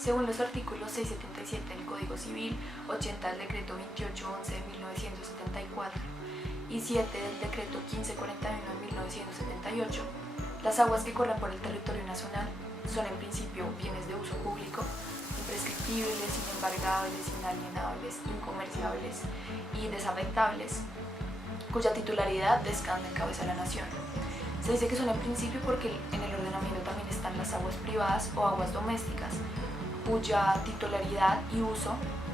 Según los artículos 677 del Código Civil, 80 del Decreto 2811 de 1974 y 7 del Decreto 1541 de 1978, las aguas que corren por el territorio nacional son en principio bienes de uso público, imprescriptibles, inembargables, inalienables, incomerciables y desafectables, cuya titularidad descansa en cabeza de la nación. Se dice que son en principio porque en el ordenamiento también están las aguas privadas o aguas domésticas, cuya titularidad y uso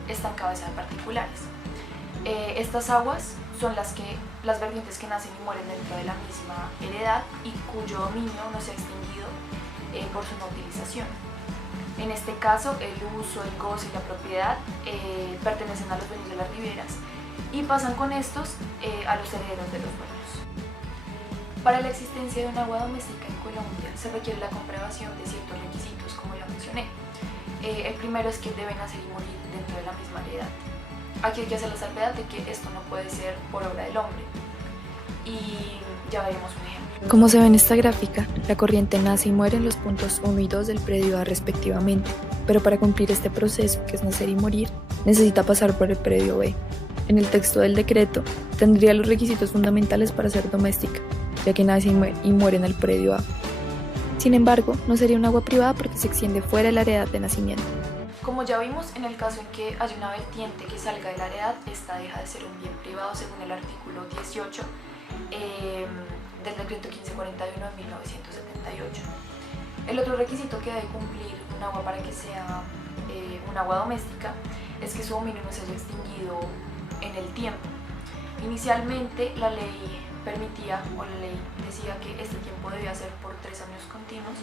está en cabeza de particulares. Estas aguas son las vertientes que nacen y mueren dentro de la misma heredad y cuyo dominio no se ha extinguido por su no utilización. En este caso, el uso, el goce y la propiedad pertenecen a los dueños de las riberas y pasan con estos a los herederos de los dueños. Para la existencia de un agua doméstica en Colombia se requiere la comprobación de ciertos requisitos, como ya mencioné. El primero es que deben nacer y morir dentro de la misma heredad. Aquí hay que hacer la salvedad de que esto no puede ser por obra del hombre. Y ya veremos un ejemplo. Como se ve en esta gráfica, la corriente nace y muere en los puntos 1 y 2 del predio A respectivamente, pero para cumplir este proceso, que es nacer y morir, necesita pasar por el predio B. En el texto del decreto, tendría los requisitos fundamentales para ser doméstica, ya que nace y muere en el predio A. Sin embargo, no sería un agua privada porque se extiende fuera de la heredad de nacimiento. Como ya vimos, en el caso en que haya una vertiente que salga de la heredad, esta deja de ser un bien privado según el artículo 18 del decreto 1541 de 1978. El otro requisito que debe cumplir un agua para que sea un agua doméstica es que su dominio no se haya extinguido en el tiempo. Inicialmente la ley permitía, o la ley decía que este tiempo debía ser por 3 años continuos,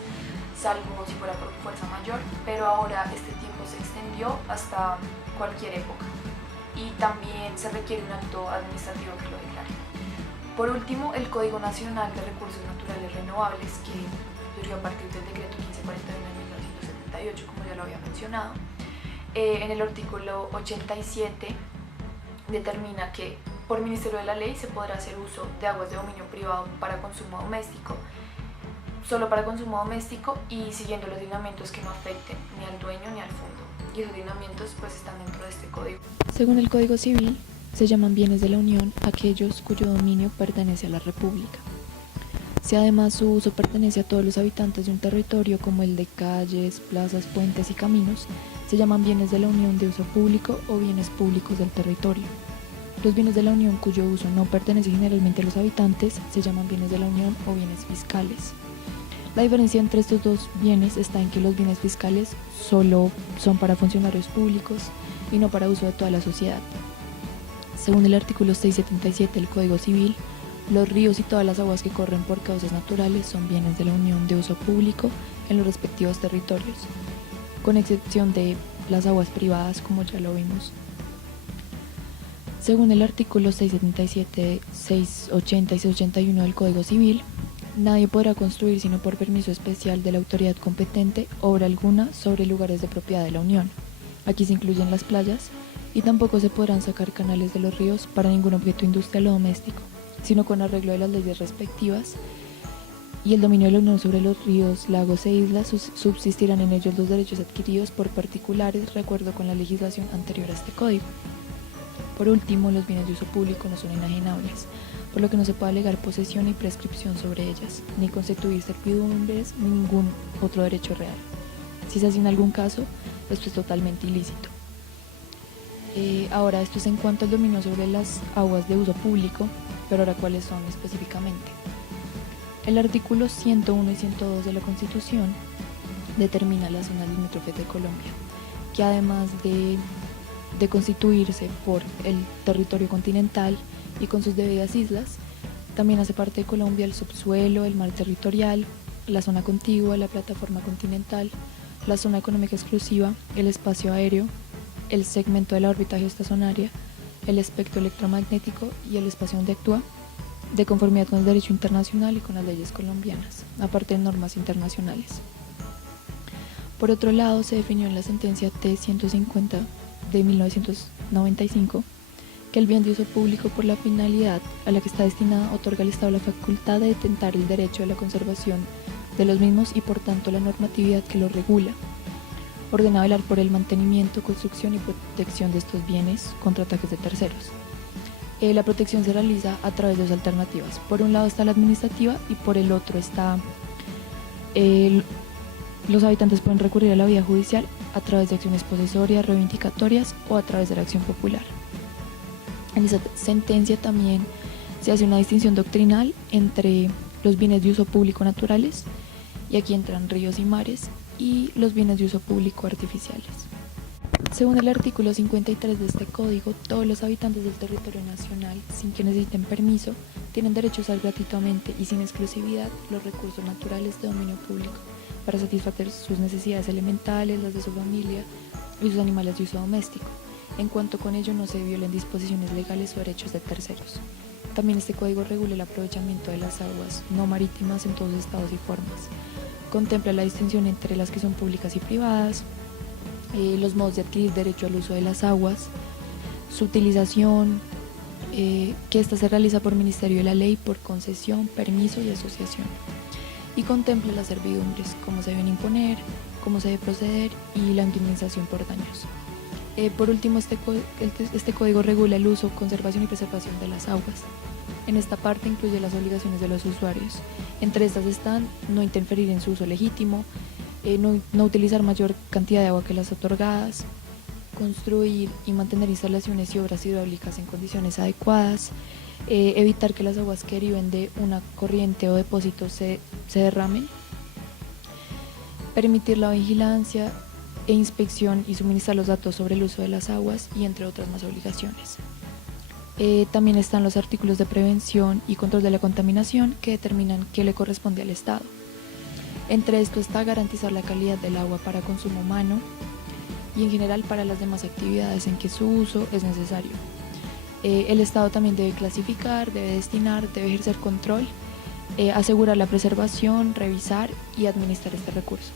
salvo si fuera por fuerza mayor, pero ahora este tiempo se extendió hasta cualquier época y también se requiere un acto administrativo que lo declare. Por último, el Código Nacional de Recursos Naturales Renovables, que surgió a partir del decreto 1541 de 1978, como ya lo había mencionado, en el artículo 87 determina que por ministerio de la ley se podrá hacer uso de aguas de dominio privado para consumo doméstico, solo para consumo doméstico y siguiendo los lineamientos que no afecten ni al dueño ni al fondo. Y esos lineamientos pues están dentro de este código. Según el Código Civil, se llaman bienes de la Unión aquellos cuyo dominio pertenece a la República. Si además su uso pertenece a todos los habitantes de un territorio, como el de calles, plazas, puentes y caminos, se llaman bienes de la Unión de uso público o bienes públicos del territorio. Los bienes de la Unión cuyo uso no pertenece generalmente a los habitantes se llaman bienes de la Unión o bienes fiscales. La diferencia entre estos dos bienes está en que los bienes fiscales solo son para funcionarios públicos y no para uso de toda la sociedad. Según el artículo 677 del Código Civil, los ríos y todas las aguas que corren por causas naturales son bienes de la Unión de uso público en los respectivos territorios, con excepción de las aguas privadas, como ya lo vimos. Según el artículo 677, 680 y 681 del Código Civil, nadie podrá construir sino por permiso especial de la autoridad competente obra alguna sobre lugares de propiedad de la Unión. Aquí se incluyen las playas y tampoco se podrán sacar canales de los ríos para ningún objeto industrial o doméstico, sino con arreglo de las leyes respectivas, y el dominio de la Unión sobre los ríos, lagos e islas subsistirán en ellos los derechos adquiridos por particulares de acuerdo con la legislación anterior a este código. Por último, los bienes de uso público no son enajenables, por lo que no se puede alegar posesión ni prescripción sobre ellas, ni constituir servidumbres ni ningún otro derecho real. Si se hace en algún caso, esto es totalmente ilícito. Ahora, esto es en cuanto al dominio sobre las aguas de uso público, pero ahora ¿cuáles son específicamente? El artículo 101 y 102 de la Constitución determina las zonas limítrofes de Colombia, que además de constituirse por el territorio continental y con sus debidas islas, también hace parte de Colombia el subsuelo, el mar territorial, la zona contigua, la plataforma continental, la zona económica exclusiva, el espacio aéreo, el segmento de la órbita geoestacionaria, el espectro electromagnético y el espacio donde actúa, de conformidad con el derecho internacional y con las leyes colombianas, aparte de normas internacionales. Por otro lado, se definió en la sentencia T-150 de 1995 que el bien de uso público por la finalidad a la que está destinada otorga al Estado la facultad de detentar el derecho a la conservación de los mismos y por tanto la normatividad que los regula. ordena velar por el mantenimiento, construcción y protección de estos bienes contra ataques de terceros. La protección se realiza a través de dos alternativas. Por un lado está la administrativa y por el otro está los habitantes pueden recurrir a la vía judicial a través de acciones posesorias, reivindicatorias o a través de la acción popular. En esa sentencia también se hace una distinción doctrinal entre los bienes de uso público naturales, y aquí entran ríos y mares, y los bienes de uso público artificiales. Según el artículo 53 de este código, todos los habitantes del territorio nacional, sin que necesiten permiso, tienen derecho a usar gratuitamente y sin exclusividad los recursos naturales de dominio público para satisfacer sus necesidades elementales, las de su familia y sus animales de uso doméstico, en cuanto con ello no se violen disposiciones legales o derechos de terceros. También este código regula el aprovechamiento de las aguas no marítimas en todos los estados y formas. Contempla la distinción entre las que son públicas y privadas, los modos de adquirir derecho al uso de las aguas, su utilización, que ésta se realiza por Ministerio de la Ley, por concesión, permiso y asociación. Y contempla las servidumbres, cómo se deben imponer, cómo se debe proceder y la indemnización por daños. Por último, este código regula el uso, conservación y preservación de las aguas. En esta parte incluye las obligaciones de los usuarios. Entre estas están no interferir en su uso legítimo, no utilizar mayor cantidad de agua que las otorgadas, construir y mantener instalaciones y obras hidráulicas en condiciones adecuadas, evitar que las aguas que deriven de una corriente o depósito se derramen, permitir la vigilancia e inspección y suministrar los datos sobre el uso de las aguas, y entre otras más obligaciones. También están los artículos de prevención y control de la contaminación, que determinan qué le corresponde al Estado. Entre esto está garantizar la calidad del agua para consumo humano y en general para las demás actividades en que su uso es necesario. El Estado también debe clasificar, debe destinar, debe ejercer control, asegurar la preservación, revisar y administrar este recurso.